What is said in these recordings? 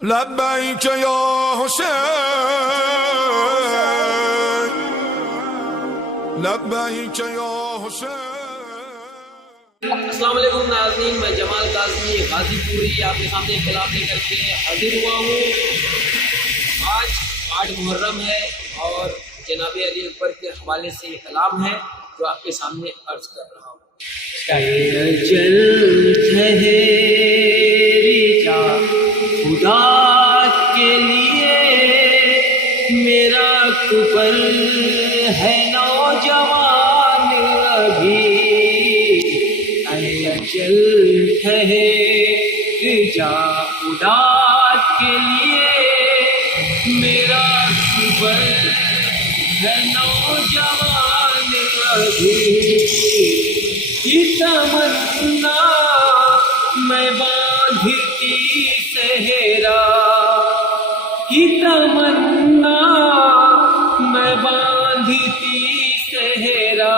लब्बैक या हुसैन, लब्बैक या हुसैन। अस्सलाम वालेकुम नाज़रीन, मैं जमाल काज़मी गाज़ीपुरी आपके सामने कलाम लेकर के हाजिर हुआ हूँ। आज 8 मुहर्रम है और जनाब अली अकबर के हवाले से कलाम है जो आपके सामने अर्ज कर रहा हूँ। खुदा के लिए मेरा कुपर है नौजवान अभी, चल जा खुदा के लिए मेरा कुपर है नौजवान अभी। तमन्ना मैं बांधती सहरा की तमन्ना मैं बांधती सहरा,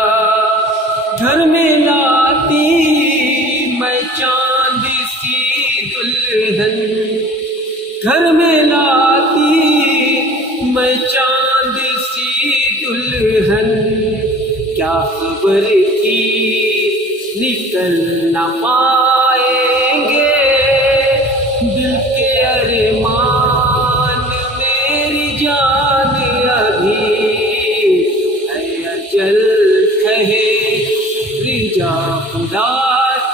घर में लाती मैं चांद सी दुल्हन, घर में लाती मैं चांद सी दुल्हन। क्या खबर की निकल न पाएंगे दिल के अरमान मेरी जान अभी, अजल रिजा खुदा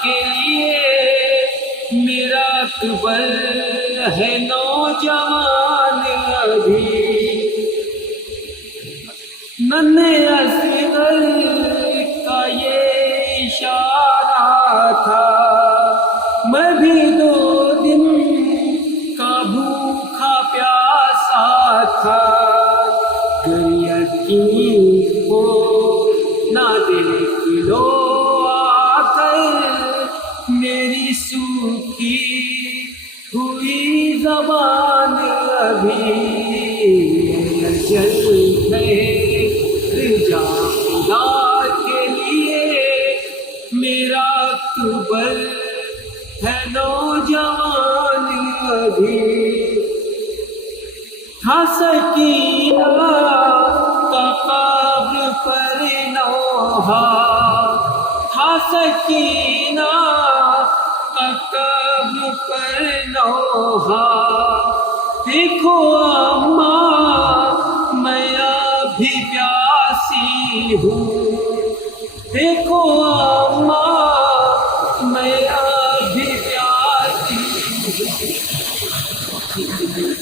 के लिए मेरा कुबर है नौजवान अभी। नन्हे असगर का ये इशारा था, मैं भी 2 दिन का भूखा प्यासा था। यकीन हो ना देख लो आकर मेरी सूखी हुई ज़बान अभी, जल जा खुदा के लिए मेरा कुबर है नौजवान अभी। था सकीना का कब्र पर नौहा, था सकीना का कब्र पर नौहा। देखो अम्मा मैं अभी प्यासी हूँ, देखो अम्मा मैं अभी प्यासी हूँ।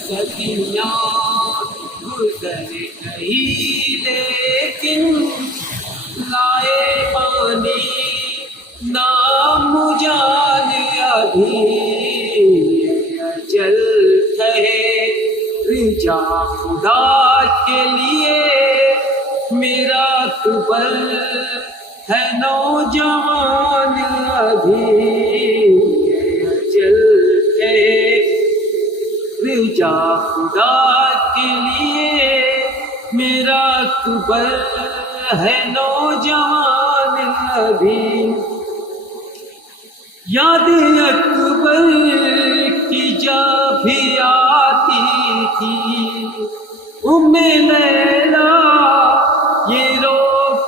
सदियाँ गुजर गई लेकिन लाए पानी नाम मुझान अभी, जल जा खुदा के लिए मेरा कुबर है नौजवान अभी, जल जा खुदा के लिए मेरा कुबर है नौजवान अभी। याद अकबर की जब भी आती थी उम्मे लैला ये रो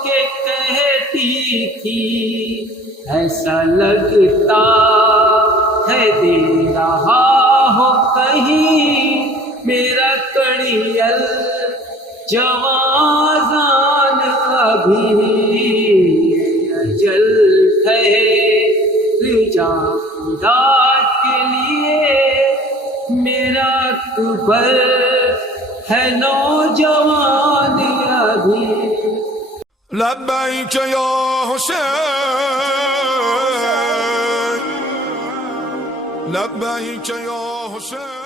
के कहती थी, ऐसा लगता है दे रहा हो कहीं मेरा कड़ियल जवाजान अभी, जल जा खुदा के लिए मेरा कुबर है नौजवान अभी। लब्बैक या हुसैन, लब्बैक या हुसैन।